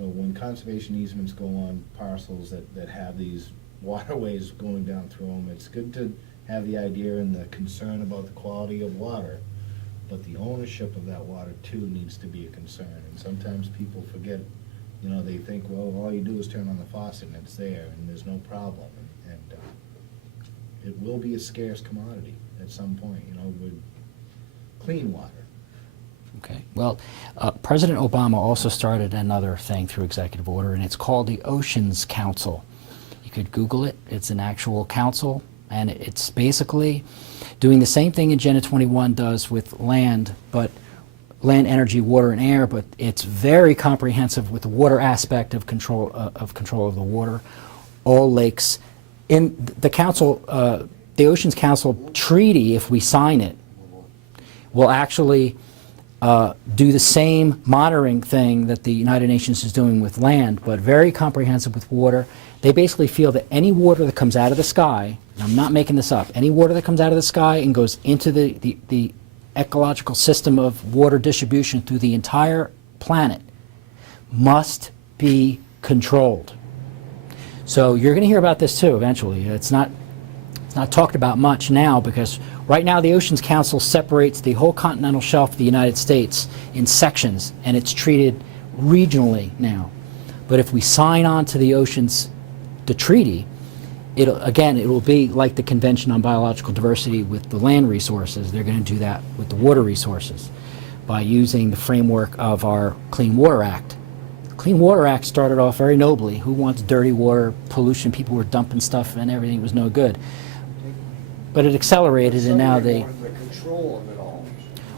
So when conservation easements go on parcels that have these waterways going down through them, it's good to have the idea and the concern about the quality of water, but the ownership of that water too needs to be a concern. And sometimes people forget, they think, well, all you do is turn on the faucet and it's there and there's no problem. And it will be a scarce commodity at some point, with clean water. Okay. Well, President Obama also started another thing through executive order, and it's called the Oceans Council. You could Google it. It's an actual council, and it's basically doing the same thing Agenda 21 does with land, but land, energy, water, and air, but it's very comprehensive with the water aspect of control of the water, all lakes. In the council, the Oceans Council treaty, if we sign it, will actually do the same monitoring thing that the United Nations is doing with land, but very comprehensive with water. They basically feel that any water that comes out of the sky, and I'm not making this up, any water that comes out of the sky and goes into the ecological system of water distribution through the entire planet must be controlled. So you're going to hear about this too eventually. It's not talked about much now because right now the Oceans Council separates the whole continental shelf of the United States in sections, and it's treated regionally now. But if we sign on to the treaty, it will be like the Convention on Biological Diversity with the land resources. They're going to do that with the water resources by using the framework of our Clean Water Act. The Clean Water Act started off very nobly. Who wants dirty water, pollution? People were dumping stuff and everything was no good. But it accelerated, and now they... the control of it all.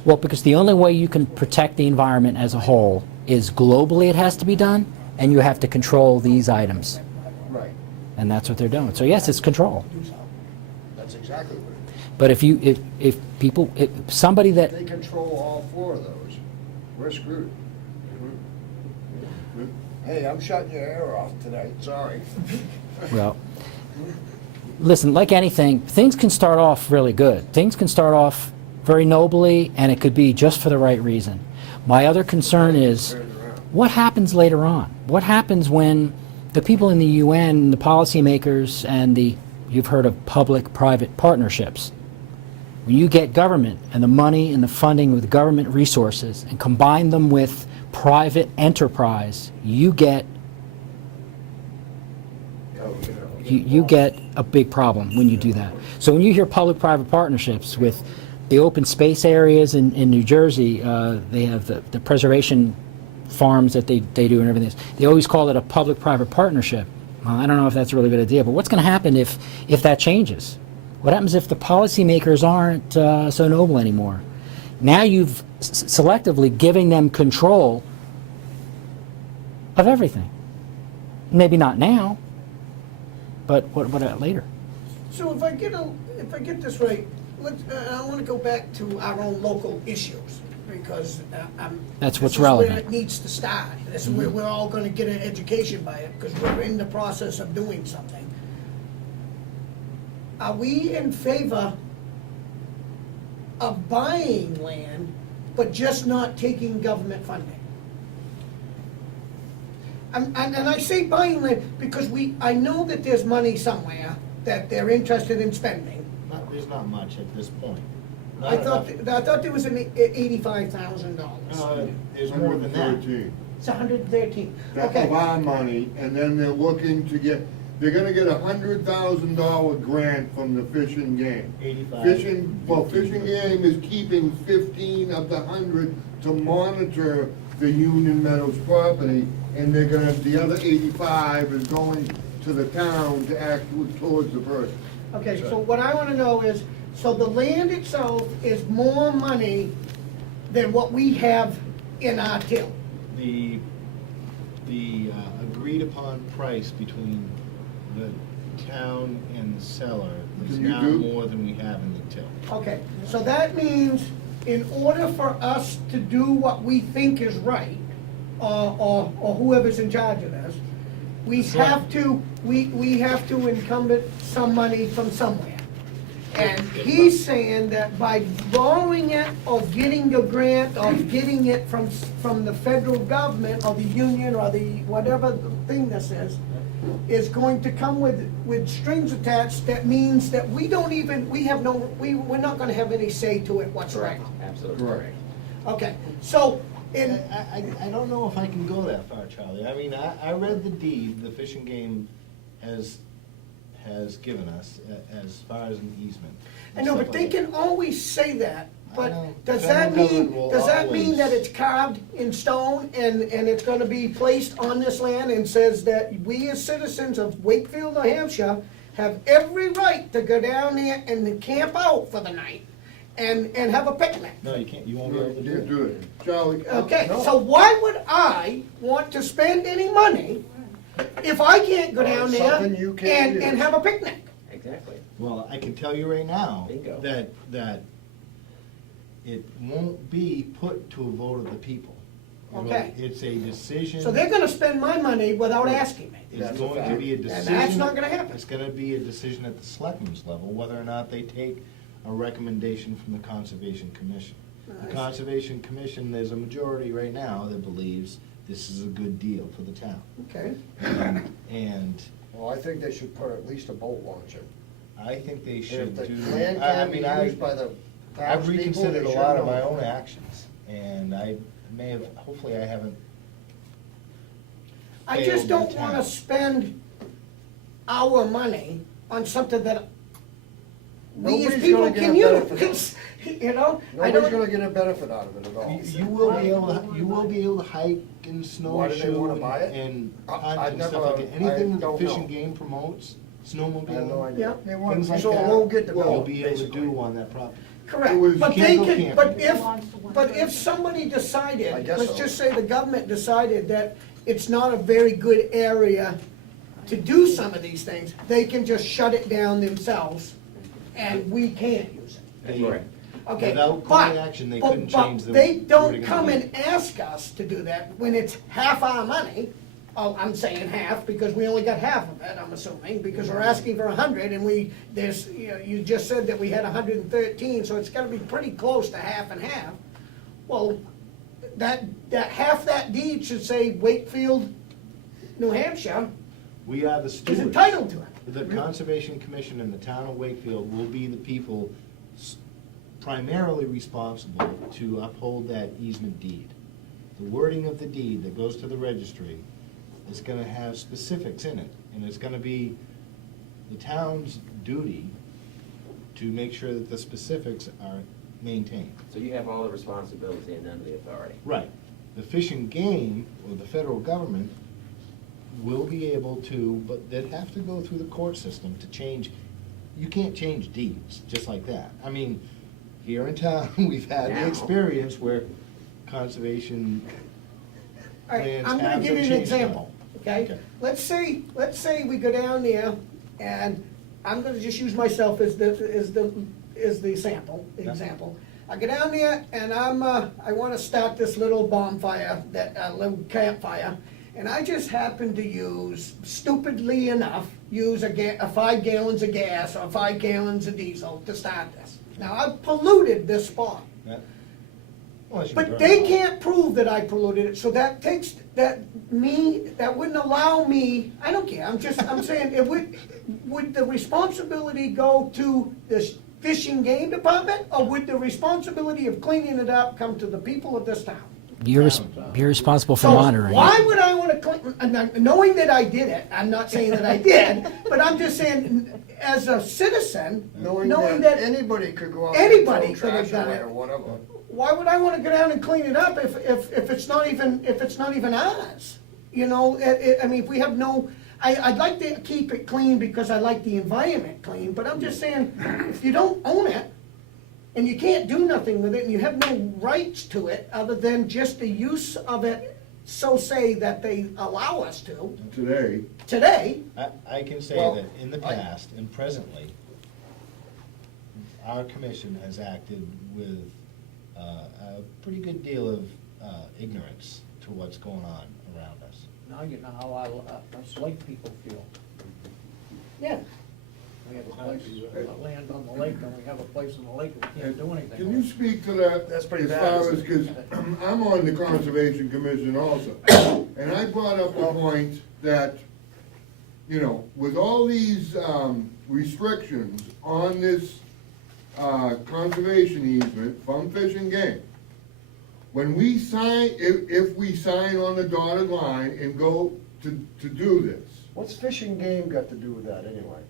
Well, because the only way you can protect the environment as a whole is globally it has to be done, and you have to control these items. Right. And that's what they're doing. So yes, it's control. That's exactly what it is. But if somebody that... They control all four of those. We're screwed. Hey, I'm shutting your air off tonight, sorry. Well, listen, like anything, things can start off really good. Things can start off very nobly, and it could be just for the right reason. My other concern is, what happens later on? What happens when the people in the UN, the policymakers, and you've heard of public-private partnerships. When you get government and the money and the funding with government resources and combine them with private enterprise, you get you get a big problem when you do that. So when you hear public-private partnerships with the open space areas in New Jersey, they have the preservation farms that they do and everything. They always call it a public-private partnership. I don't know if that's a really good idea, but what's going to happen if that changes? What happens if the policymakers aren't so noble anymore? Now you've selectively giving them control of everything. Maybe not now, but what about later? So if I get this right, I want to go back to our own local issues, because that's what's this is relevant. where it needs to start. This is where we're all going to get an education by it, because we're in the process of doing something. Are we in favor of buying land, but just not taking government funding? And I say buying land because I know that there's money somewhere that they're interested in spending. There's not much at this point. I thought there was an $85,000. There's more than that. It's 113. That's Okay. of our money, and then they're looking to they're gonna get a $100,000 grant from the fishing game. 85. Fishing game is keeping 15 of the 100 to monitor the Union Meadows property, and the other 85 is going to the town to act towards the person. Okay, so what I want to know is, so the land itself is more money than what we have in our till? The agreed upon price between the town and the seller is Can you now do- more than we have in the till. Okay, so that means in order for us to do what we think is right, or whoever's in charge of this, we have to encumber some money from somewhere. And he's saying that by borrowing it or getting the grant or getting it from the federal government or the union or the whatever thing this is going to come with strings attached. That means that we're not gonna have any say to it whatsoever. Absolutely correct. Okay, so, I don't know if I can go that far, Charlie. I mean, I read the deed the Fish and Game has given us as far as an easement. I know, and but stuff they like that. can always say that, I but know. does Federal that mean, government will does that mean always- that it's carved in stone and it's gonna be placed on this land and says that we as citizens of Wakefield, New Hampshire, have every right to go down there and camp out for the night and have a picnic? No, you can't, you won't be able to You do can't it. do it. Charlie. Okay, no. so why would I want to spend any money if I can't go down there Something you can't and use. have a picnic? Exactly. Well, I can tell you right now Bingo. that it won't be put to a vote of the people. Okay. It's a decision. So they're gonna spend my money without asking me. It's That's a going to fact. be a And decision. that's not gonna happen. It's gonna be a decision at the selectmen's level, whether or not they take a recommendation from the Conservation Commission. I The see. Conservation Commission, there's a majority right now that believes this is a good deal for the town. Okay, And Well, I think they should put at least a boat launch in. I think they should If the do. land I can be mean, used by the I've townspeople, reconsidered they a should lot of know. my own actions, and I may have, hopefully I haven't. I failed just don't the wanna town. spend our money on something that we as Nobody's people gonna get can a benefit use, you know? I Nobody's gonna don't, get a benefit out of it at all. You will be able to, you will be able to hike and Why do they snowshoe wanna buy it? and I- hunt I've and stuff never- like that. Anything that the don't Fish know. and Game promotes, snowmobiling. I have no idea. Yeah. Things like So that, it won't get you'll developed, be able to basically. do on that property. correct, It was- but You they can't go could, but camping. but if somebody decided, I guess let's so. just say the government decided that it's not a very good area to do some of these things, they can just shut it down themselves, and we can't use it. That's They- right. Okay, Without but, court action, they but- couldn't but change the they don't wording of the come deed. and ask us to do that when it's half our money. Oh, I'm saying half, because we only got half of it, I'm assuming, because we're asking for 100, and you just said that we had 113, so it's gotta be pretty close to half and half. Well, that half that deed should say Wakefield, New Hampshire We are the is stewards. entitled to it. The Conservation Commission and the town of Wakefield will be the people primarily responsible to uphold that easement deed. The wording of the deed that goes to the registry is gonna have specifics in it, and it's gonna be the town's duty to make sure that the specifics are maintained. So you have all the responsibility and none of the authority. Right. The Fish and Game, or the federal government, will be able to, but they'd have to go through the court system to change. You can't change deeds just like that. I mean, here in town, we've had the Now. experience where conservation All right, plans I'm gonna have give been you an changed. example, okay? Okay. Let's say we go down there, and I'm gonna just use myself as the sample, Yeah. example. I go down there, and I wanna start this little bonfire, little campfire, and I just happen to use, stupidly enough, a 5 gallons of gas or 5 gallons of diesel to start this. Now, I've polluted this spot. Yeah. Unless you But burn they it off. can't prove that I polluted it, so that wouldn't allow me, I don't care, I'm saying, would the responsibility go to the Fish and Game Department, or would the responsibility of cleaning it up come to the people of this town? You're responsible for So monitoring. why would I wanna clean, knowing that I did it, I'm not saying that I did, but I'm just saying, as a citizen, Knowing knowing that that anybody could go out anybody and could throw have trash done away it. or whatever. Why would I wanna go down and clean it up if it's not even ours? You know, I mean, if we have no, I'd like to keep it clean because I like the environment clean, but I'm just saying, if you don't own it, and you can't do nothing with it, and you have no rights to it, other than just the use of it, so say that they allow us to, today, I can say Well, that in the past and presently, our commission has acted with a pretty good deal of ignorance to what's going on around us. Now you know how us lake people feel. yeah. We have a place, land on the lake, and we have a place on the lake, and we can't do anything. Can you speak to that? That's pretty as bad, far isn't as, because I'm on the Conservation Commission also. And I brought up the point that, you know, with all these restrictions on this conservation easement from Fish and Game, when we sign, if we sign on the dotted line and go to do this, What's Fish and Game got to do with that anyway?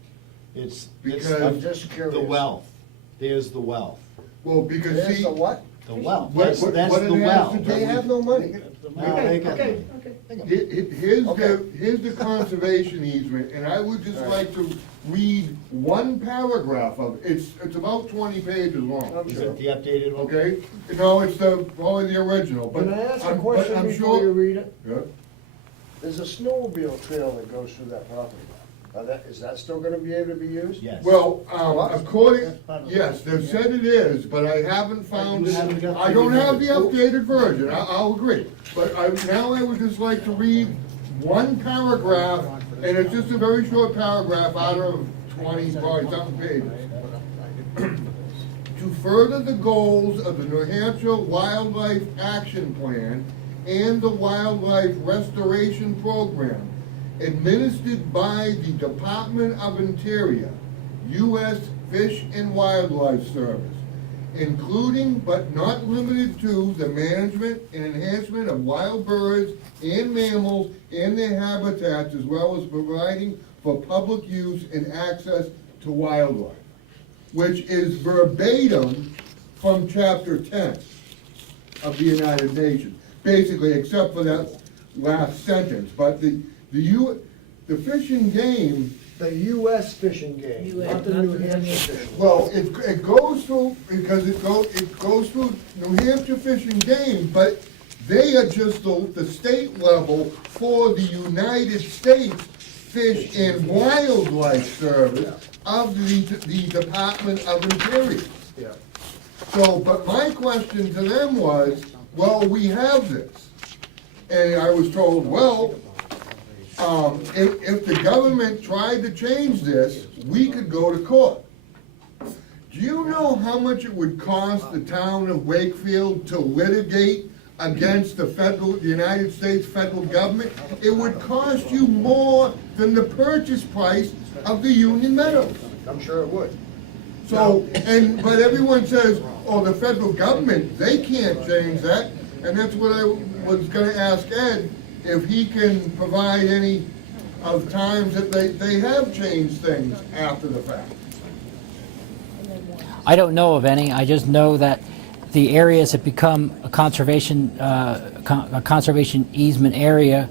It's, Because- I'm just curious. the wealth, there's the wealth, well, because There's see. the what? the wealth, What- that's what- the what it has well. to do- They have no money. No, they got Okay, money. okay. Here's the conservation easement, and I would just like to read one paragraph of it. It's about 20 pages long, I'm Is sure. it the updated one? okay? No, it's probably the original, but Can I ask a I'm- but question I'm before sure- you read it? Yeah. There's a snowmobile trail that goes through that property. Is that still gonna be able to be used? Yes. Well, What? according, yes, they've said it is, but I haven't found You it. haven't got I the don't have the updated updated version, I'll agree. But now I would just like to read one paragraph, and it's just a very short paragraph out of 20, probably something pages. To further the goals of the New Hampshire Wildlife Action Plan and the Wildlife Restoration Program administered by the Department of Interior, U.S. Fish and Wildlife Service, including but not limited to the management and enhancement of wild birds and mammals and their habitats, as well as providing for public use and access to wildlife, which is verbatim from Chapter 10 of the United Nations, basically, except for that last sentence. But the Fish and Game, The US Fish and Game, not the New Hampshire Fish and Game. well, it goes through, because it goes through New Hampshire Fish and Game, but they are just the state level for the United States Fish and Wildlife Service of the Department of Interior. Yeah. So, but my question to them was, well, we have this. And I was told, well, if the government tried to change this, we could go to court. Do you know how much it would cost the town of Wakefield to litigate against the United States federal government? It would cost you more than the purchase price of the Union Meadows. I'm sure it would. So, but everyone says, oh, the federal government, they can't change that. And that's what I was gonna ask Ed, if he can provide any of times that they have changed things after the fact. I don't know of any. I just know that the areas that become a conservation easement area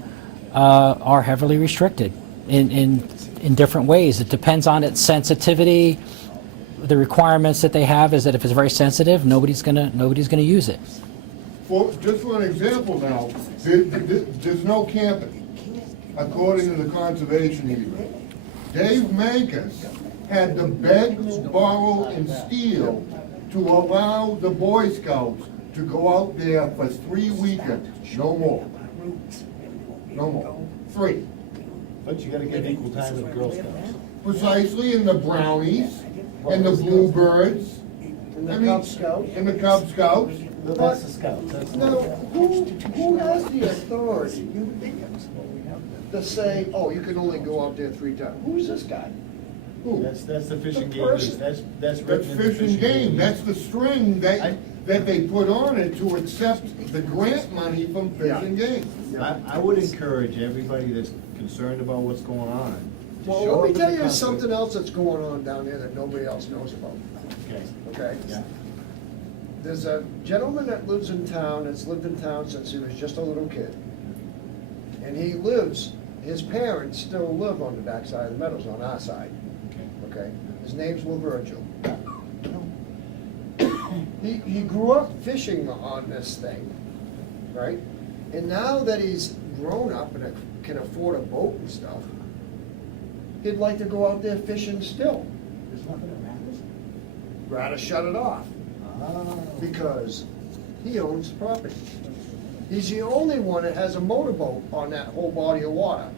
are heavily restricted in different ways. It depends on its sensitivity. The requirements that they have is that if it's very sensitive, nobody's gonna use it. Just for an example now, there's no camping, according to the conservation easement. Dave Mankus had to beg, borrow, and steal to allow the Boy Scouts to go out there for 3 weekends, no more. No more, 3. But you gotta get equal time with Girl Scouts. Precisely, and the Brownies, and the Bluebirds, And I the mean, Cub Scouts. and the Cub Scouts. No, that's the Scouts, that's Now, who has the authority to say, oh, you can only go out there 3 times? Who's this guy? Who? That's the fishing The game, person. that's That's written in the Fish and Game, that's the string that they put on it to accept the grant money from Fish and Game. I would encourage everybody that's concerned about what's going on to Well, show let me up tell at the you something conservation- else that's going on down there that nobody else knows about, Okay, okay? yeah, There's a gentleman that lives in town, that's lived in town since he was just a little kid. And his parents still live on the backside of the meadows, on our side, okay. okay? His name's Will Virgil. He grew up fishing on this thing, right? And now that he's grown up and can afford a boat and stuff, he'd like to go out there fishing still. There's nothing that matters. Rather shut it off, Ah. because he owns the property. He's the only one that has a motorboat on that whole body of water.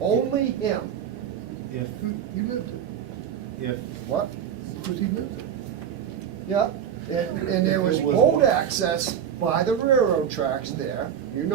Only him. If, You lived it. if, What? Because he lives there. Yeah, and there If was it was boat one- access by the railroad tracks there, you know